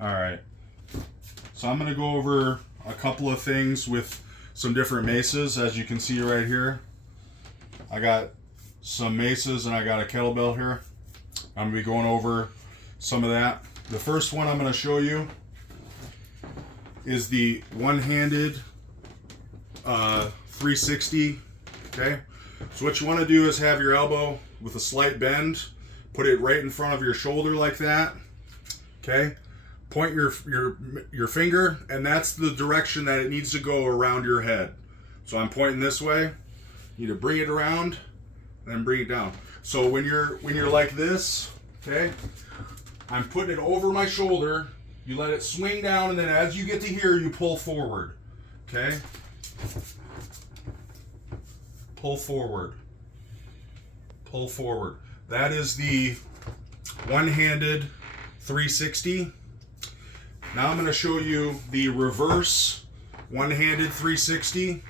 All right. So I'm going to go over a couple of things with some different maces. As you can see right here, I got some maces and I got a kettlebell here. I'm going to be going over some of that. The first one I'm going to show you is the one-handed 360. Okay. So what you want to do is have your elbow with a slight bend, put it right in front of your shoulder like that. Okay. Point your finger, and that's the direction that it needs to go around your head. So I'm pointing this way. You need to bring it around and then bring it down. So when you're like this, okay, I'm putting it over my shoulder. You let it swing down, and then as you get to here, you pull forward. Okay? Pull forward. Pull forward. That is the one-handed 360. Now I'm going to show you the reverse one-handed 360.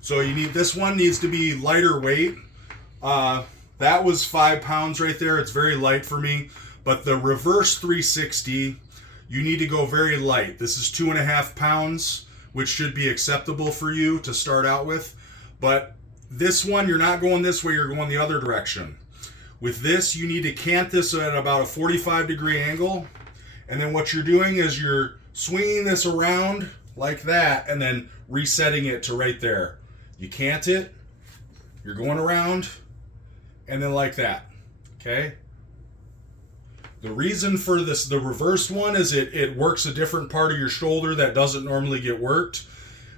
So this one needs to be lighter weight. That was 5 pounds right there. It's very light for me. But the reverse 360, you need to go very light. This is 2.5 pounds, which should be acceptable for you to start out with. But this one, you're not going this way, you're going the other direction. With this, you need to cant this at about a 45-degree angle. And then what you're doing is you're swinging this around like that and then resetting it to right there. You cant it, you're going around, and then like that. Okay? The reason for this, the reverse one, is it works a different part of your shoulder that doesn't normally get worked.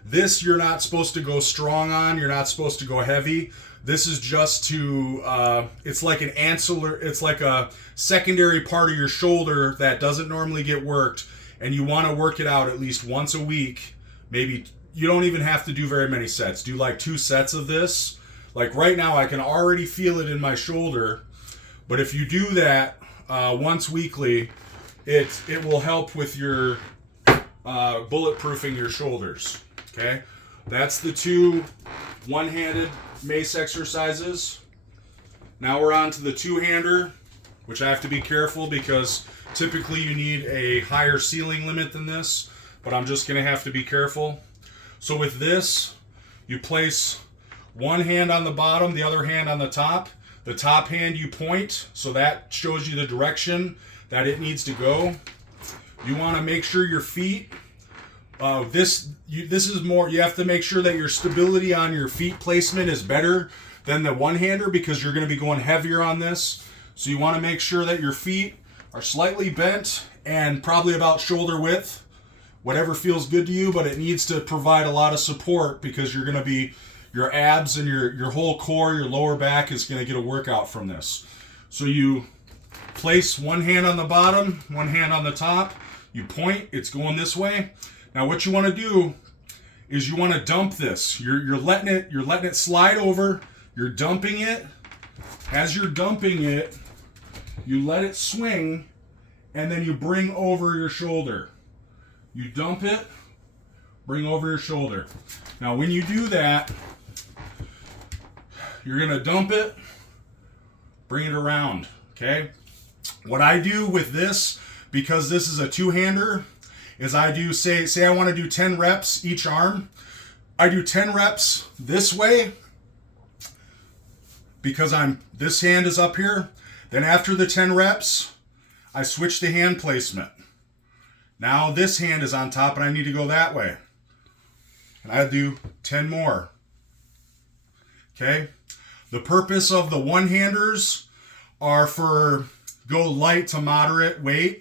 This you're not supposed to go strong on. You're not supposed to go heavy. This is just to, it's like an ancillary, it's like a secondary part of your shoulder that doesn't normally get worked, and you want to work it out at least once a week. Maybe you don't even have to do very many sets. Do like 2 sets of this. Like right now, I can already feel it in my shoulder, but if you do that once weekly, it will help with your bulletproofing your shoulders. Okay, that's the 2 one-handed Mace exercises. Now we're on to the two-hander, which I have to be careful because typically you need a higher ceiling limit than this, but I'm just going to have to be careful. So with this, you place one hand on the bottom, the other hand on the top. The top hand you point, so that shows you the direction that it needs to go. You want to make sure your feet, this is more, you have to make sure that your stability on your feet placement is better than the one-hander because you're going to be going heavier on this. So you want to make sure that your feet are slightly bent and probably about shoulder width, whatever feels good to you, but it needs to provide a lot of support because you're going to be, your abs and your whole core, your lower back is going to get a workout from this. So you place one hand on the bottom, one hand on the top, you point, it's going this way. Now what you want to do is you want to dump this. You're letting it slide over, you're dumping it. As you're dumping it, you let it swing, and then you bring over your shoulder. You dump it, bring over your shoulder. Now when you do that, you're going to dump it, bring it around, okay? What I do with this, because this is a two-hander, is I do, say I want to do 10 reps each arm. I do 10 reps this way because this hand is up here. Then after the 10 reps, I switch the hand placement. Now this hand is on top and I need to go that way. And I do 10 more. Okay? The purpose of the one-handers are for go light to moderate weight,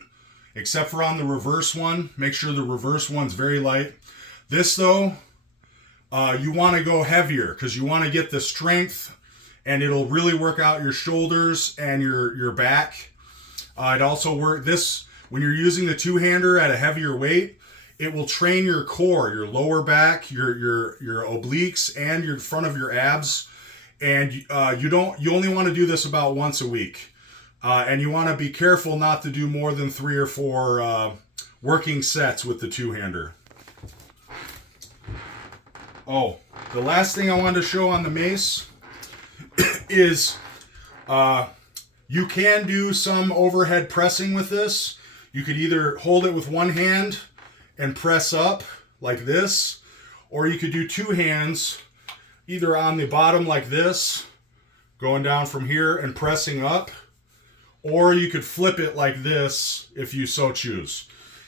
except for on the reverse one. Make sure the reverse one's very light. This though, you want to go heavier because you want to get the strength, and it'll really work out your shoulders and your back. It also work this when you're using the two-hander at a heavier weight. It will train your core, your lower back, your obliques, and your front of your abs. And you only want to do this about once a week. And you want to be careful not to do more than 3 or 4 working sets with the two-hander. Oh, the last thing I wanted to show on the Mace is you can do some overhead pressing with this. You could either hold it with one hand and press up like this, or you could do two hands either on the bottom like this, going down from here and pressing up, or you could flip it like this if you so choose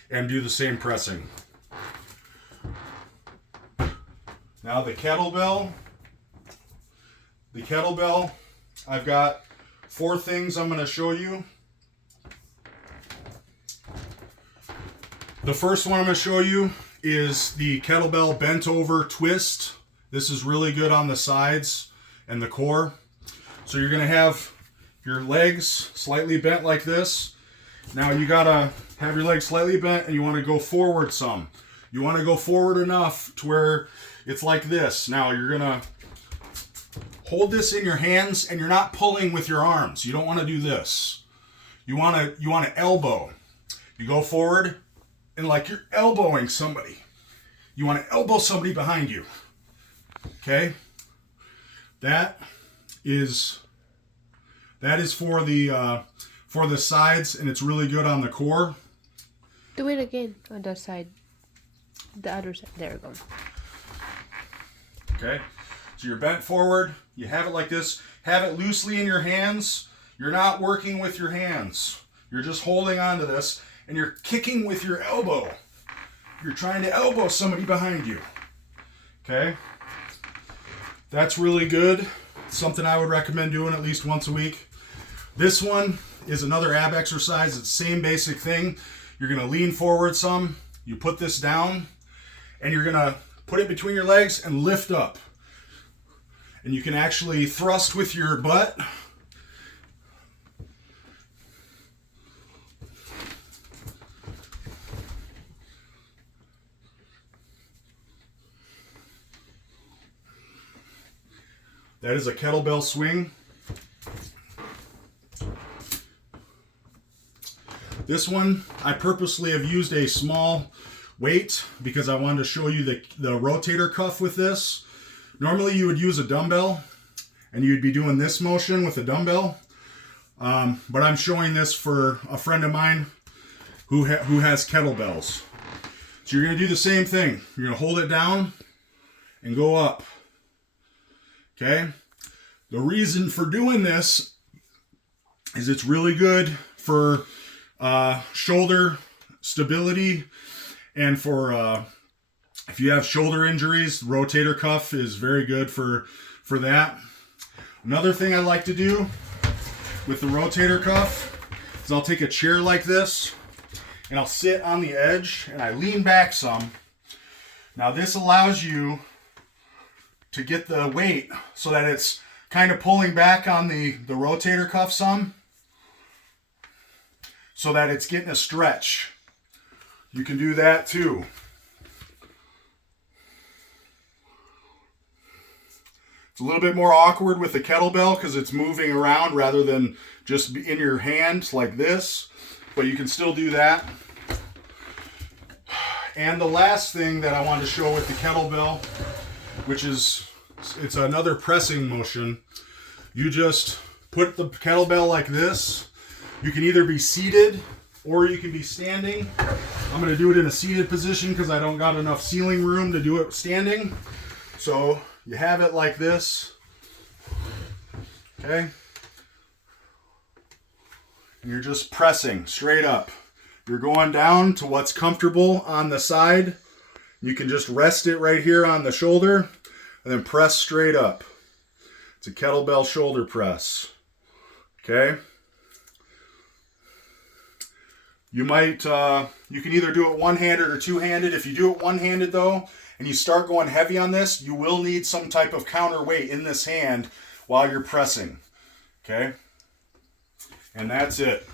and do the same pressing. Now the kettlebell, I've got 4 things I'm going to show you. The first one I'm going to show you is the kettlebell bent over twist. This is really good on the sides and the core. So you're going to have your legs slightly bent like this. Now you got to have your legs slightly bent and you want to go forward some. You want to go forward enough to where it's like this. Now you're going to hold this in your hands and you're not pulling with your arms. You don't want to do this. You want to elbow. You go forward and like you're elbowing somebody. You want to elbow somebody behind you. Okay? That is for the sides, and it's really good on the core. Do it again on the side. The other side. There we go. Okay? So you're bent forward. You have it like this. Have it loosely in your hands. You're not working with your hands. You're just holding onto this, and you're kicking with your elbow. You're trying to elbow somebody behind you. Okay? That's really good. Something I would recommend doing at least once a week. This one is another ab exercise. It's the same basic thing. You're going to lean forward some. You put this down, and you're going to put it between your legs and lift up. And you can actually thrust with your butt. That is a kettlebell swing. This one, I purposely have used a small weight because I wanted to show you the rotator cuff with this. Normally you would use a dumbbell and you'd be doing this motion with a dumbbell. But I'm showing this for a friend of mine who has kettlebells. So you're going to do the same thing. You're going to hold it down and go up. Okay? The reason for doing this is it's really good for shoulder stability, and for if you have shoulder injuries, the rotator cuff is very good for that. Another thing I like to do with the rotator cuff is I'll take a chair like this and I'll sit on the edge and I lean back some. Now this allows you to get the weight so that it's kind of pulling back on the rotator cuff some, so that it's getting a stretch. You can do that too. It's a little bit more awkward with the kettlebell because it's moving around rather than just in your hand like this, but you can still do that. And the last thing that I wanted to show with the kettlebell, which is, it's another pressing motion. You just put the kettlebell like this. You can either be seated or you can be standing. I'm going to do it in a seated position because I don't got enough ceiling room to do it standing. So you have it like this. Okay? And you're just pressing straight up. You're going down to what's comfortable on the side. You can just rest it right here on the shoulder and then press straight up. It's a kettlebell shoulder press. Okay? You might, you can either do it one-handed or two-handed. If you do it one-handed though, and you start going heavy on this, you will need some type of counterweight in this hand while you're pressing. Okay? And that's it.